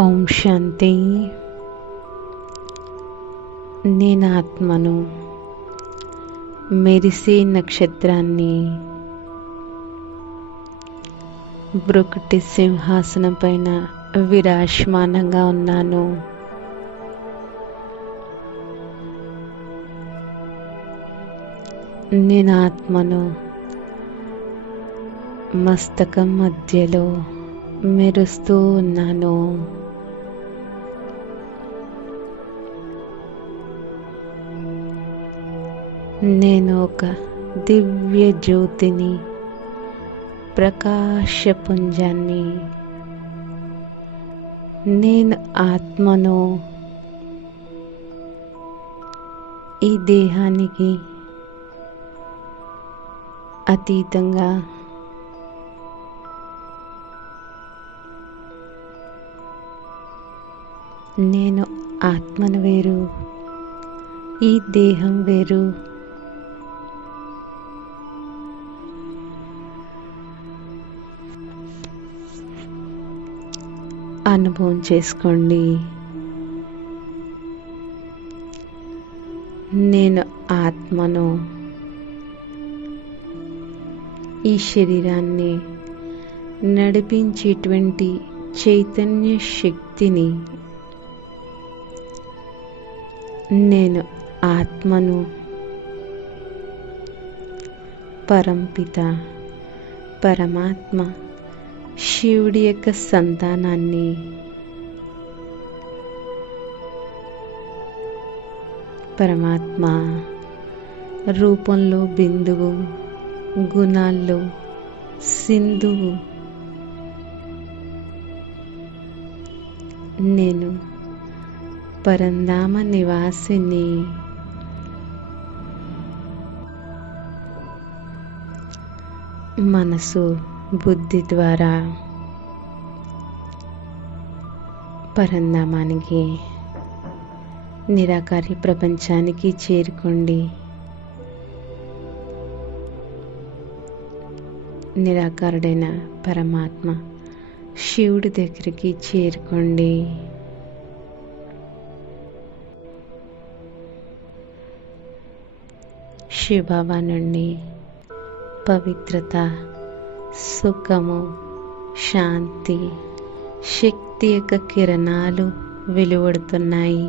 ఓం శాంతి. నేను ఆత్మను మెరిసే నక్షత్రాన్ని బ్రుకుటి సింహాసనం పైన విరాజమానంగా ఉన్నాను. నేను ఆత్మను మస్తకం మధ్యలో మెరుస్తూ ఉన్నాను. నేను ఒక దివ్య జ్యోతిని ప్రకాశపుంజాన్ని. నేను ఆత్మను ఈ దేహానికి అతీతంగా నేను ఆత్మను వేరు ఈ దేహం వేరు. అనుభవం చేసుకోండి. నేను ఆత్మను ఈ శరీరాన్ని నడిపించేటువంటి చైతన్య శక్తిని నేను ఆత్మను పరంపిత పరమాత్మ శివుడి యొక్క సంతానాన్ని. పరమాత్మ రూపంలో బిందువు గుణాల్లో సింధువు. నేను పరంధామ నివాసిని. మనసు బుద్ధి ద్వారా పరంధామానికి నిరాకారి ప్రపంచానికి చేరుకోండి. నిరాకారుడైన పరమాత్మ శివుడి దగ్గరికి చేరుకోండి. శివబాబా నుండి పవిత్రత సుఖము శాంతి శక్తి యొక్క కిరణాలు వెలువడుతున్నాయి.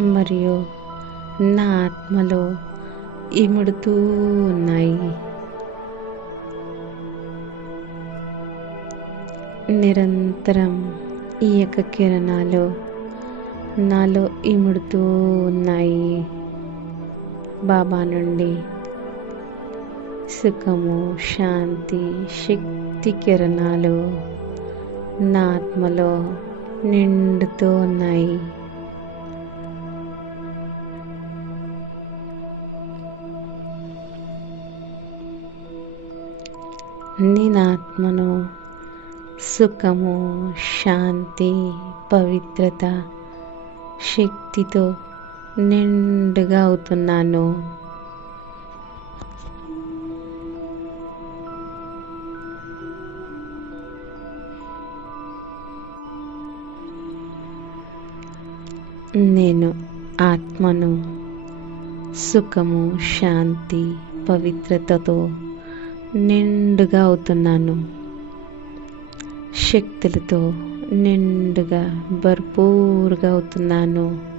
మరియు నా ఆత్మలో ఇముడుతూ ఉన్నాయి నిరంతరం ఈ యొక్క కిరణాలు నాలో ఇముడుతూ ఉన్నాయి బాబా నుండి సుఖము శాంతి శక్తి కిరణాలు నా ఆత్మలో నిండుతూ ఉన్నాయి. నేను ఆత్మను సుఖము శాంతి పవిత్రత శక్తితో నిండుగా అవుతున్నాను. నేను ఆత్మను సుఖము శాంతి పవిత్రతతో నిండుగా అవుతున్నాను. శక్తులతో నిండుగా భర్పూరుగా అవుతున్నాను.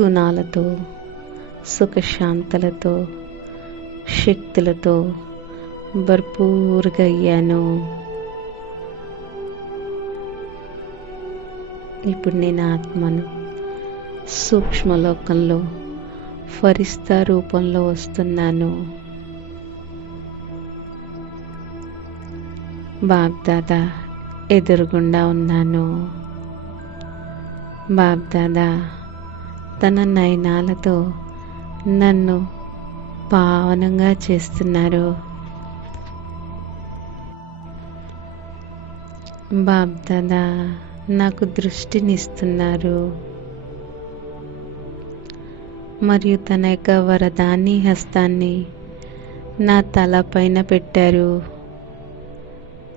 గుణాలతో సుఖశాంతలతో శక్తులతో భర్పూరుగా అయ్యాను. ఇప్పుడు నేను ఆత్మను సూక్ష్మలోకంలో ఫరిస్తా రూపంలో వస్తున్నాను. బాబ్దాదా ఎదురుగుండా ఉన్నాను. బాబ్దాదా తన నయనాలతో నన్ను పావనంగా చేస్తున్నారు. బాబ్దాదా నాకు దృష్టినిస్తున్నారు. మరియు తన యొక్క వరదాని హస్తాన్ని నా తల పైన పెట్టారు.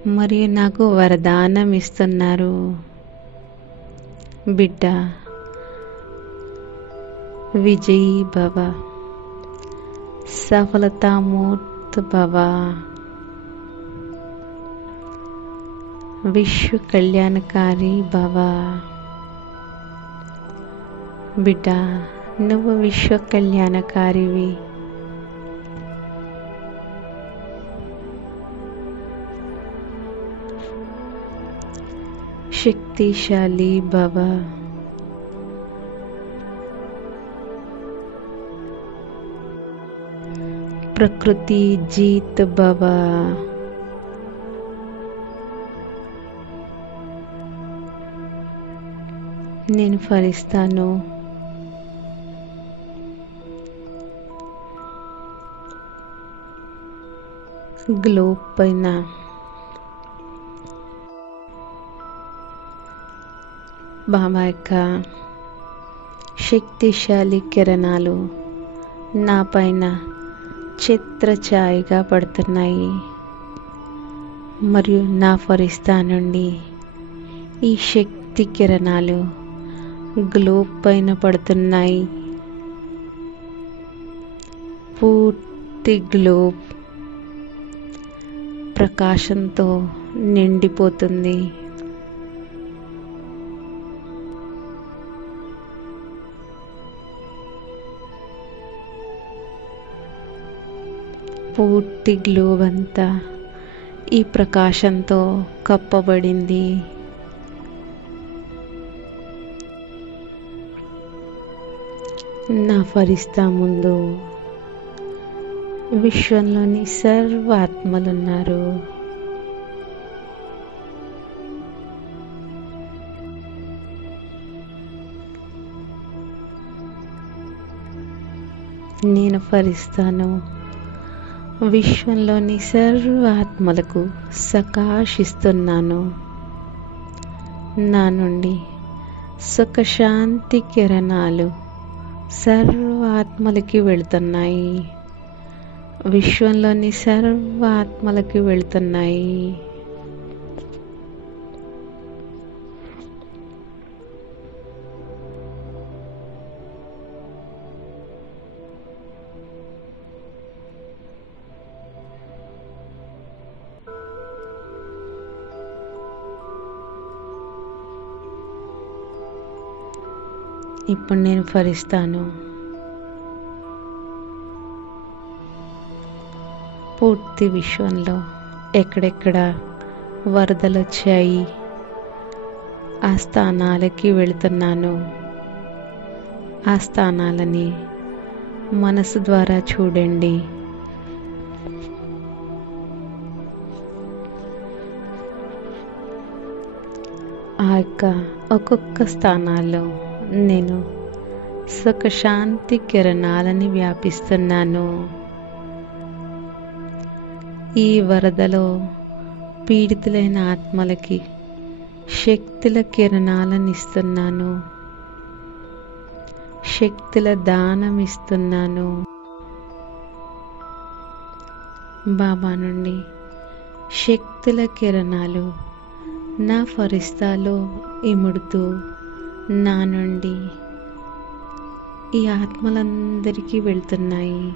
మరియు నాకు వరదానం ఇస్తున్నారు బిడ్డ વિજયી બાબા સફળતા મૂર્ત બાબા વિશ્વ કલ્યાણકારી બાબા બેટા નવ વિશ્વ કલ્યાણકારી વી શક્તિશાળી બાબા ప్రకృతి జీత్ భవ. నేను ఫలిస్తాను. గ్లోబ్ పైన. బాబా యొక్క శక్తిశాలి కిరణాలు నా పైన చిత్రఛాయగా పడుతున్నాయి. మరియు నా ఫరిస్తా నుండి ఈ శక్తి కిరణాలు గ్లోబ్ పైన పడుతున్నాయి. పూర్తి గ్లోబ్ ప్రకాశంతో నిండిపోతుంది. పూర్తి గ్లోబ్ అంతా ఈ ప్రకాశంతో కప్పబడింది. నా ఫరిస్తా ముందు విశ్వంలోని సర్వ ఆత్మలున్నారు నేను ఫరిస్తాను. విశ్వంలోని సర్వ ఆత్మలకు సకాశిస్తున్నాను. నా నుండి సుఖశాంతి కిరణాలు సర్వ ఆత్మలకి వెళుతున్నాయి. విశ్వంలోని సర్వ ఆత్మలకి వెళుతున్నాయి. ఇప్పుడు నేను ఫరిస్తాను పూర్తి విశ్వంలో ఎక్కడెక్కడ వరదలు వచ్చాయి ఆ స్థానాలకి వెళుతున్నాను. ఆ స్థానాలని మనసు ద్వారా చూడండి. ఆ యొక్క ఒక్కొక్క స్థానాల్లో నేను సుఖశాంతి కిరణాలని వ్యాపిస్తున్నాను. ఈ వరదలో పీడితులైన ఆత్మలకి శక్తుల కిరణాలను ఇస్తున్నాను శక్తుల దానం ఇస్తున్నాను బాబా నుండి శక్తుల కిరణాలు నా ఫరిస్తాలో ఇముడుతూ నా నుండి ఈ ఆత్మలందరికీ వెళ్తున్నాయి.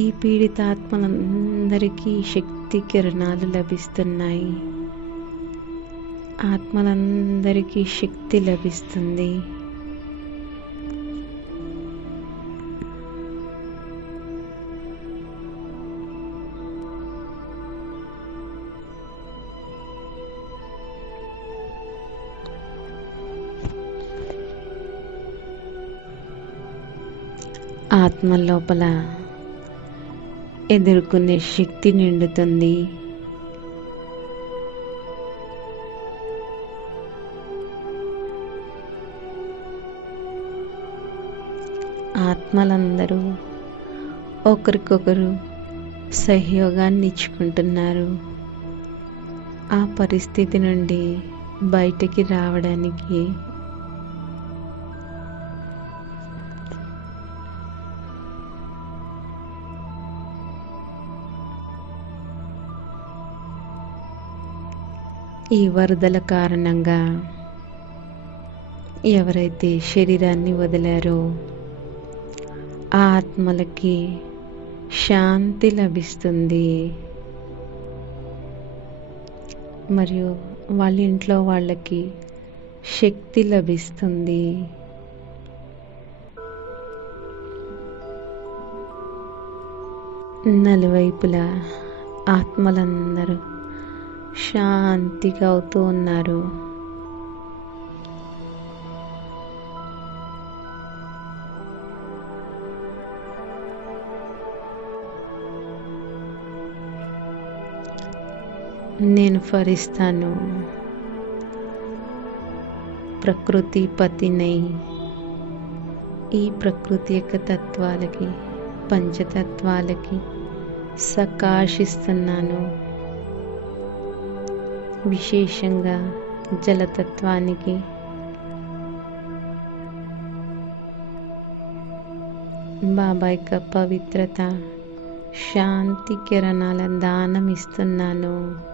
ఈ పీడిత ఆత్మలందరికీ శక్తి కిరణాలు లభిస్తున్నాయి. ఆత్మలందరికీ శక్తి లభిస్తుంది. ఆత్మ లోపల ఎదుర్కొనే శక్తి నిండుతుంది. ఆత్మలందరూ ఒకరికొకరు సహయోగాన్ని ఇచ్చుకుంటున్నారు. ఆ పరిస్థితి నుండి బయటికి రావడానికి ఈ వరదల కారణంగా ఎవరైతే శరీరాన్ని వదిలారో ఆ ఆత్మలకి శాంతి లభిస్తుంది. మరియు వాళ్ళ ఇంట్లో వాళ్ళకి శక్తి లభిస్తుంది. నలువైపులా ఆత్మలందరూ శాంతిగా అవుతూ ఉన్నారు. నేను ఫరిస్తాను. ప్రకృతి పతినై ఈ ప్రకృతి యొక్క తత్వాలకి పంచతత్వాలకి సకాశిస్తున్నాను. విశేషంగా జలతత్వానికి. బాబా యొక్క పవిత్రత శాంతి కిరణాల దానం ఇస్తున్నాను.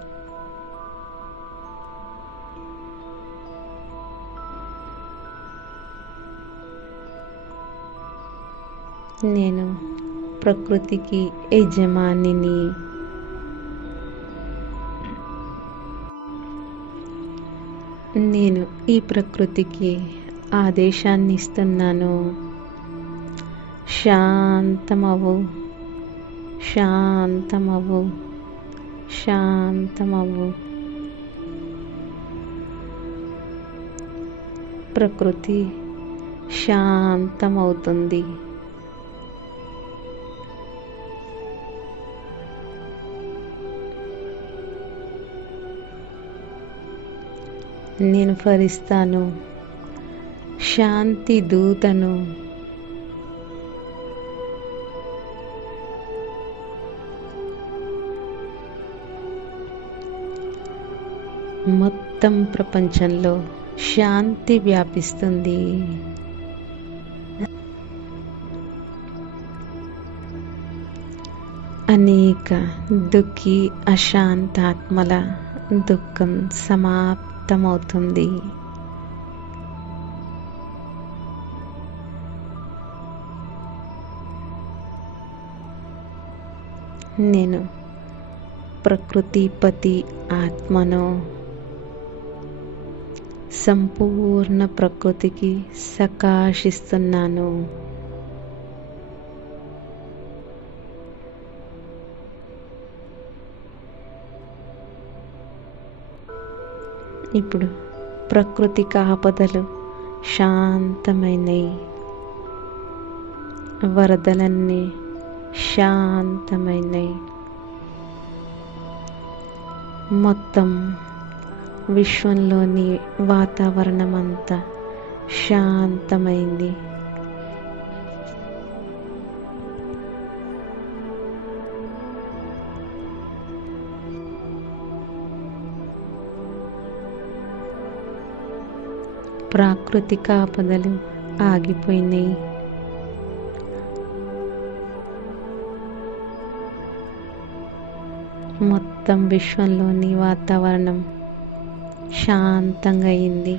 నేను ప్రకృతికి యజమానిని నేను ఈ ప్రకృతికి ఆదేశాన్ని ఇస్తున్నాను శాంతమవు శాంతమవు శాంతమవు ప్రకృతి శాంతమవుతుంది. నేను ఫరిస్తాను శాంతి దూతను. మొత్తం ప్రపంచంలో శాంతి వ్యాపిస్తుంది. అనేక దుఃఖి అశాంతాత్మల దుఃఖం సమాప్తమవుతుంది. నేను ప్రకృతిపతి ఆత్మను సంపూర్ణ ప్రకృతికి సకాశిస్తున్నాను. ఇప్పుడు ప్రకృతి ఆపదలు శాంతమైనవి వరదలన్నీ శాంతమైనవి మొత్తం విశ్వంలోని వాతావరణం అంతా శాంతమైంది. ప్రాకృతిక ఆపదలు ఆగిపోయినాయి మొత్తం విశ్వంలోని వాతావరణం శాంతంగా అయింది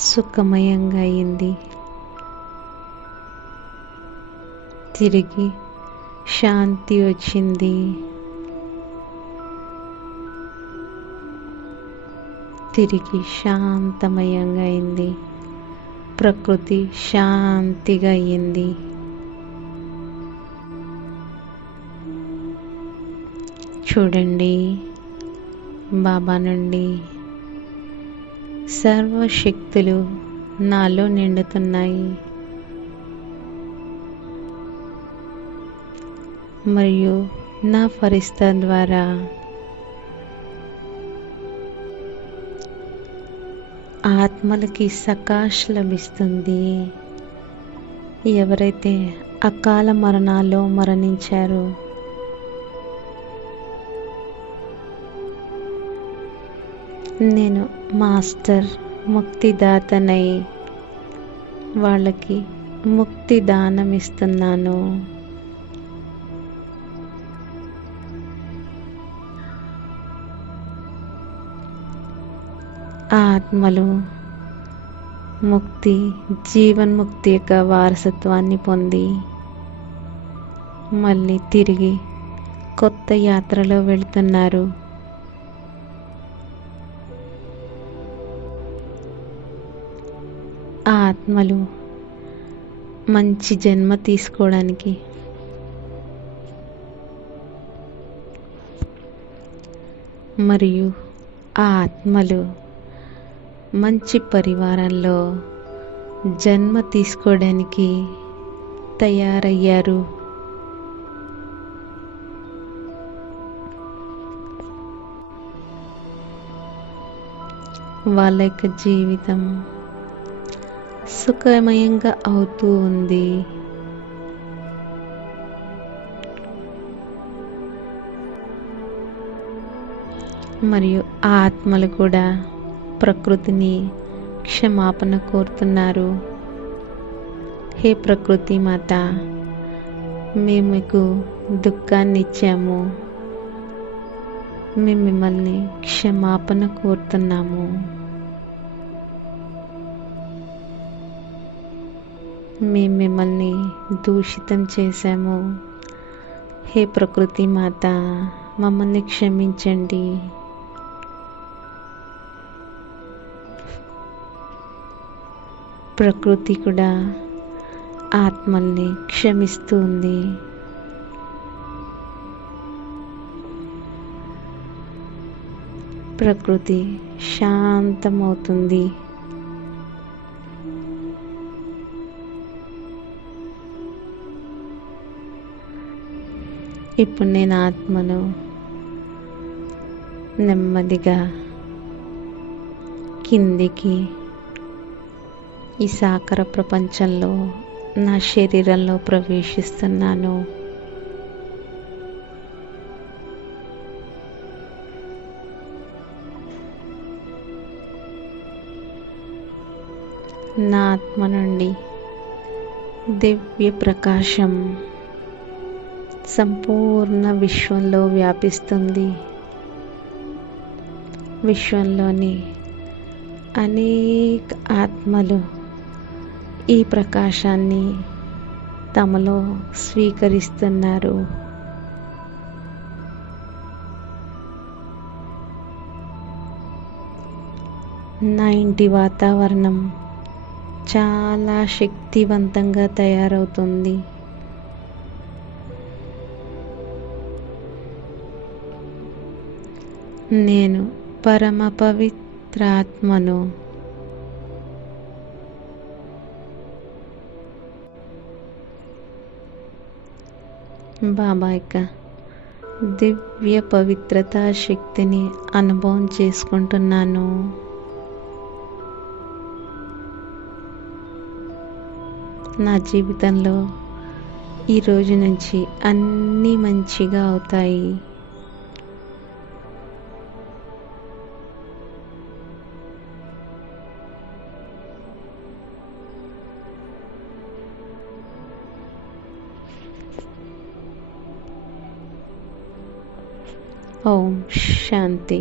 సుఖమయంగా అయింది తిరిగి శాంతి వచ్చింది తిరిగి శాంతమయంగా అయింది. ప్రకృతి శాంతిగా అయింది. చూడండి బాబా నుండి సర్వశక్తులు నాలో నిండుతున్నాయి. మరియు నా ఫరిస్తా ద్వారా ఆత్మలకి సకాష్ లభిస్తుంది ఎవరైతే అకాల మరణాల్లో మరణించారో నేను మాస్టర్ ముక్తిదాతనై వాళ్ళకి ముక్తి దానం ఇస్తున్నాను ఆత్మలు ముక్తి జీవన్ముక్తి యొక్క వారసత్వాన్ని పొంది మళ్ళీ తిరిగి కొత్త యాత్రలో వెళ్తున్నారు. ఆత్మలు మంచి జన్మ తీసుకోవడానికి మరియు ఆ ఆత్మలు మంచి పరివారంలో జన్మ తీసుకోవడానికి తయారయ్యారు. వాళ్ళ యొక్క జీవితం సుఖమయంగా అవుతూ ఉంది. మరియు ఆ ఆత్మలు కూడా ప్రకృతిని క్షమాపణ కోరుతున్నారు. హే ప్రకృతి మాత మేము మీకు దుఃఖాన్ని ఇచ్చాము. మేము మిమ్మల్ని క్షమాపణ కోరుతున్నాము. మేము మిమ్మల్ని దూషితం చేశాము. హే ప్రకృతి మాత మమ్మల్ని క్షమించండి. ప్రకృతి కూడా ఆత్మల్ని క్షమిస్తుంది ప్రకృతి శాంతమవుతుంది. ఇప్పుడు నేను ఆత్మను నెమ్మదిగా కిందికి ఈ సాకర ప్రపంచంలో నా శరీరంలో ప్రవేశిస్తున్నాను. నా ఆత్మ నుండి దివ్య ప్రకాశం సంపూర్ణ విశ్వంలో వ్యాపిస్తుంది. విశ్వంలోని అనేక ఆత్మలు ఈ ప్రకాశాన్ని తమలో స్వీకరిస్తున్నారు. నా ఇంటి వాతావరణం చాలా శక్తివంతంగా తయారవుతుంది. నేను పరమ పవిత్రాత్మను బాబా యొక్క దివ్య పవిత్రత శక్తిని అనుభవం చేసుకుంటున్నాను. నా జీవితంలో ఈ రోజు నుంచి అన్నీ మంచిగా అవుతాయి. ఓం శాంతి